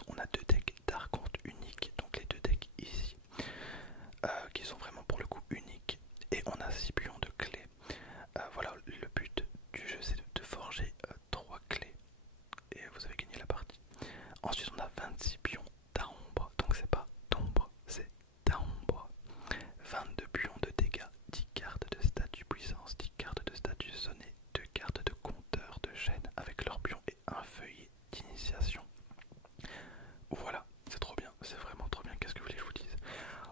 plus, on a deux decks d'archonte uniques, donc les deux decks ici, qui sont vraiment pour le coup uniques. Et on a 6 pions de clés. Voilà, le but du jeu c'est de forger 3 clés et vous avez gagné la partie. Ensuite on a 26 pions d'ombre, donc c'est pas d'ombre, c'est d'ombre. 22 pions de dégâts, 10 cartes de statut puissance, 10 cartes de statut sonné, 2 cartes de compteur de chaîne avec leurs pions et un feuillet d'initiation. Voilà, c'est trop bien, c'est vraiment trop bien, qu'est-ce que vous voulez que je vous dise?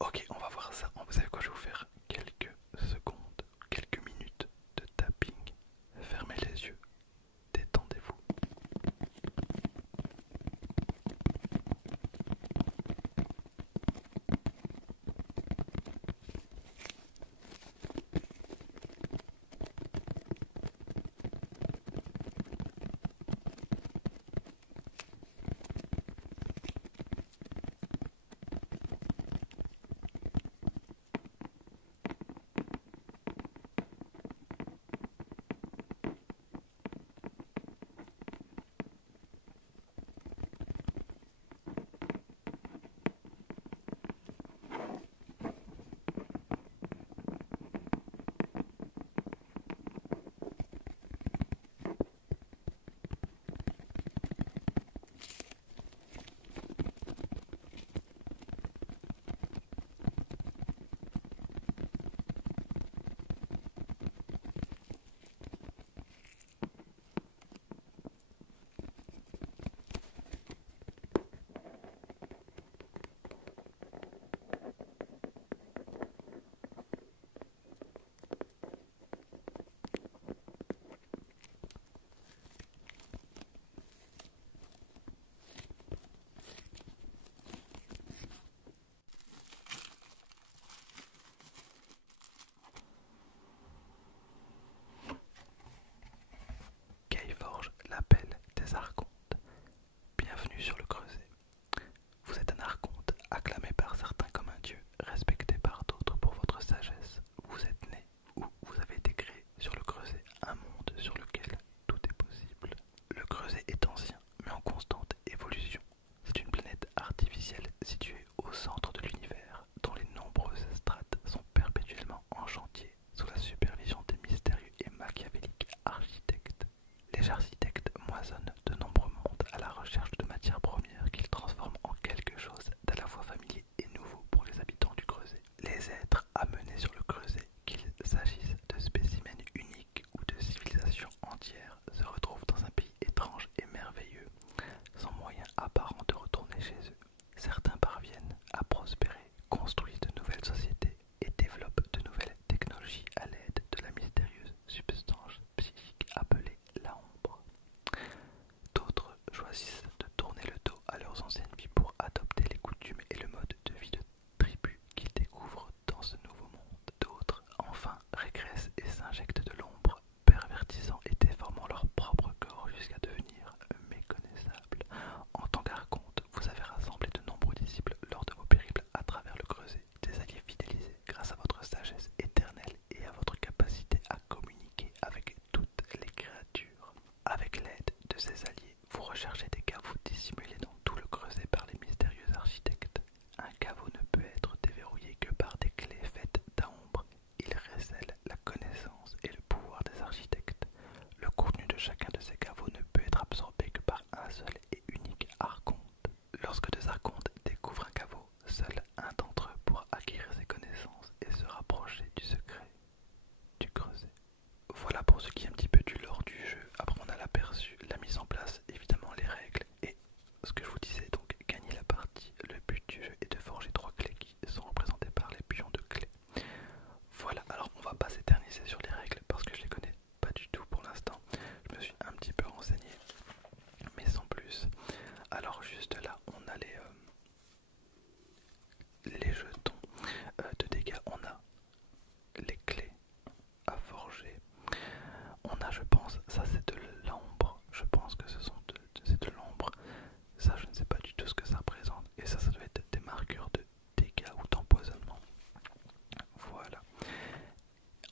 Ok, on va voir ça, vous savez quoi, je vais vous faire quelques secondes, quelques minutes de tapping. Fermez les yeux, détendez-vous. Keyforge, l'appel des archontes. Bienvenue sur le Creuset. Vous êtes un archonte, acclamé par certains comme un dieu, respecté par d'autres pour votre sagesse. Vous êtes né ou vous avez été créé sur le Creuset, un monde sur lequel tout est possible. Le Creuset est ancien, mais en constante évolution. C'est une planète artificielle située au centre de l'univers, dont les nombreuses strates sont perpétuellement en chantier, sous la supervision des mystérieux et machiavéliques architectes. Les architectes moisonnent de nombreux mondes à la recherche de matières premières qu'ils transforment en quelque chose d'à la fois familier et nouveau pour les habitants du Creuset. Les êtres amenés sur le Creuset, qu'il s'agisse de spécimens uniques ou de civilisations entières, se retrouvent dans un pays étrange et merveilleux, sans moyen apparent de retourner chez eux. Certains parviennent à prospérer, construisent de nouvelles sociétés et développent de nouvelles technologies à l'aide de la mystérieuse substance psychique appelée la ombre. D'autres choisissent de tourner le dos à leurs anciennes vies pour adopter les coutumes et le mode de vie de tribu qu'ils découvrent dans ce nouveau monde. D'autres, enfin, régressent et s'injectent de l'ombre, pervertissant et déformant leur propre corps jusqu'à devenir méconnaissables. En tant qu'archonte, vous avez rassemblé de nombreux disciples lors de vos périples à travers le Creuset, des alliés fidélisés grâce à votre sagesse éternelle et à votre capacité à communiquer avec toutes les créatures. Avec l'aide de ces alliés, vous recherchez des caveaux dissimulés dans tout le Creuset par les mystérieux architectes. Un caveau ne peut être déverrouillé que par des clés faites d'ombre. Il récèle la connaissance et le pouvoir des architectes. Le contenu de chacun de ces caveaux ne peut être absorbé que par un seul et unique archonte. Lorsque deux archontes découvrent un caveau, seul un d'entre eux pourra acquérir ses connaissances et se rapprocher du secret du Creuset. Voilà pour ce qui est un petit peu du lore du jeu. Après on a l'aperçu, la mise en place, évidemment les règles et ce que je vous disais, donc gagner la partie. Le but du jeu est de forger 3 clés qui sont représentées par les pions de clés. Voilà, alors on va pas s'éterniser sur les règles parce que je les connais pas du tout pour l'instant. Je me suis un petit peu renseigné, mais sans plus. Alors juste là, on a les jetons de dégâts, on a les clés à forger. On a, je pense, ça c'est de l'ombre. Je pense que c'est de l'ombre. Ça, je ne sais pas du tout ce que ça représente. Et ça doit être des marqueurs de dégâts ou d'empoisonnement. Voilà.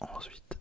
Ensuite,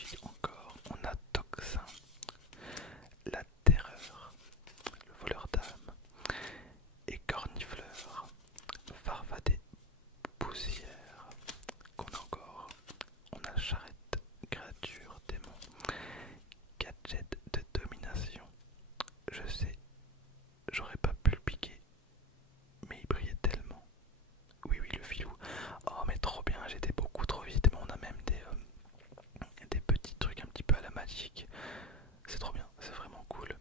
mythologique encore. On a Toxin, la terreur, le voleur d'âme, et Cornifleur, Farfadet, Poussière. Qu'on a encore. On a Charrette, créature, démon, gadget de domination. Je sais, j'aurais pas pu le piquer, mais il brillait tellement. Oui, oui, le filou. Oh, mais trop bien, j'étais beaucoup trop vite, mais on a même des petits trucs un petit peu à la magique. C'est trop bien, c'est vraiment cool.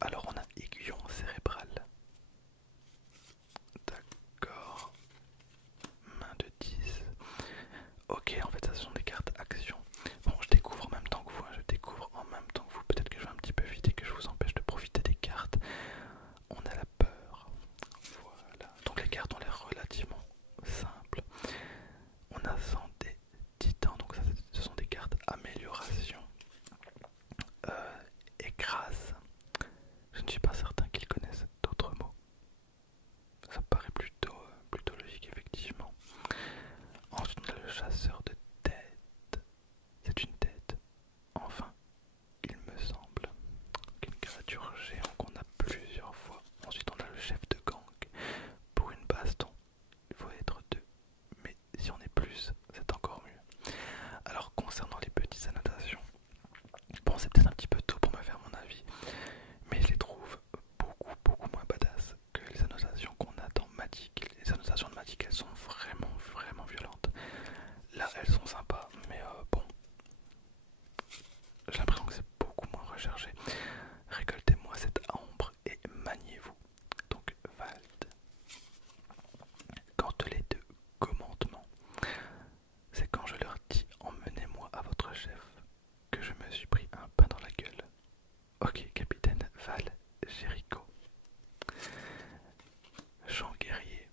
Alors, on a aiguillon cérébral. D'accord. Main de 10. Ok, en fait, ça ce sont des cartes action. Bon, je découvre en même temps que vous, hein, je découvre en même temps que vous. Peut-être que je vais un petit peu vite et que je vous empêche de profiter des cartes. On a la peur. Voilà. Donc les cartes ont l'air relativement simples. On a santé, titan, donc ça ce sont des cartes amélioration. Écrase. Je ne suis pas certain qu'ils connaissent d'autres mots. Ça me paraît plutôt logique effectivement. Ensuite on a le chasseur de tête. C'est une tête. Enfin, il me semble. Une créature géante qu'on a plusieurs fois. Ensuite on a le chef de gang. Pour une baston, il faut être deux. Mais si on est plus, c'est encore mieux. Alors concernant les petites annotations, bon c'est peut-être un petit peu tôt pour me faire mon avis, mais je les trouve beaucoup moins badass que les annotations qu'on a dans Magic. Les annotations de Magic, elles sont vraiment violentes. Là elles sont sympas, mais bon, j'ai l'impression que c'est beaucoup moins recherché. Récoltez-moi cette ambre et maniez-vous. Donc Vald. Quand les deux commandements, c'est quand je leur dis emmenez-moi à votre chef que je me suis pris un pain dans la gueule. Ok, capitaine Val Jéricho. Chant guerrier.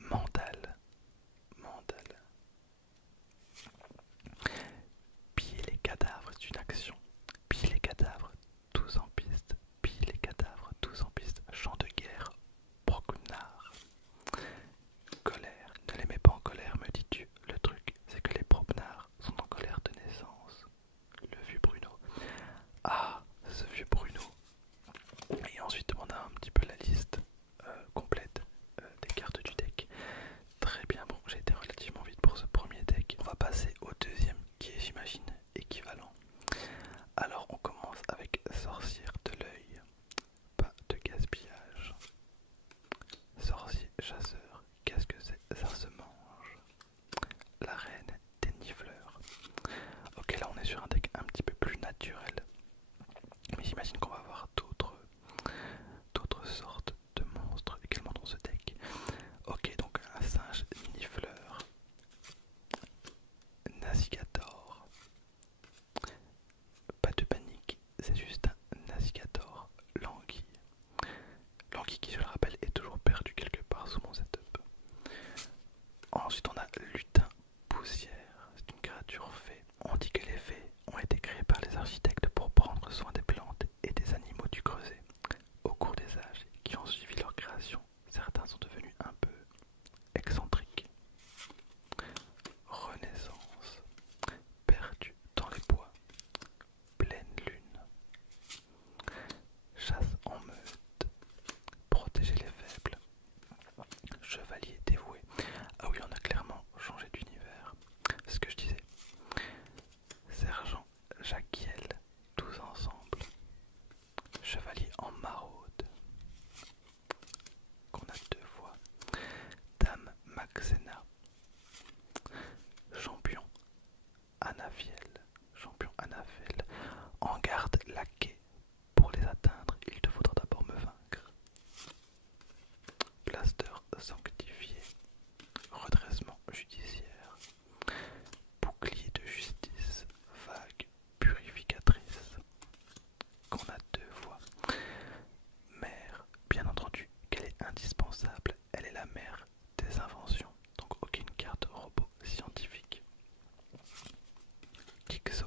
Mandal. Piller les cadavres, c'est une action. Piller les cadavres, tous en piste. Piller les cadavres, tous en piste. Chant de guerre. Brocunard. Colère. Ne les mets pas en colère, me dis-tu. Le truc, c'est que les promenards sont en colère de naissance. Le vieux Bruno. Ah, ce vieux Bruno. Et ensuite, on a un petit peu la liste complète des cartes du deck. Très bien, bon, j'ai été relativement vite pour ce premier deck. On va passer au deuxième qui est, j'imagine, équivalent. Alors, on commence avec Sorcière de l'œil. Pas de gaspillage. Sorcier chasseur, qu'est-ce que c'est? Ça se mange. La reine des nifleurs. Ok, là on est sur un deck un petit peu plus naturel. Mais j'imagine qu'on va avoir d'autres sortes de monstres également dans ce deck. Ok, donc un singe nifleur. Nazigator. Pas de panique, c'est juste un Nazigator. Languille. Languille qui, je le rappelle, est toujours perdu quelque part sous mon setup. Ensuite, on a lutin poussière. C'est une créature fée. On dit que les fées ont été créées par les architectes pour prendre soin des plantes et des animaux du creuset. Au cours des âges qui ont suivi leur création, certains sont devenus un peu excentriques. Renaissance. Perdu dans les bois. Pleine lune. Chasse en meute. Protéger les faibles. Chevalier dévoué. Ah oui, on a clairement changé d'univers. C'est ce que je disais. Sergent Jacquiel, tous ensemble. Chevalier en maraude, qu'on a deux fois. Dame Maxena. Champion Anafiel. Champion Anafiel. En garde laquais. Pour les atteindre, il te faudra d'abord me vaincre. Blaster sanctifié. Redressement judiciaire. Bouclier de justice. Vague purificatrice. Qu'on a deux fois. Mère, bien entendu qu'elle est indispensable. Elle est la mère des inventions. Donc aucune carte robot scientifique. Kixo.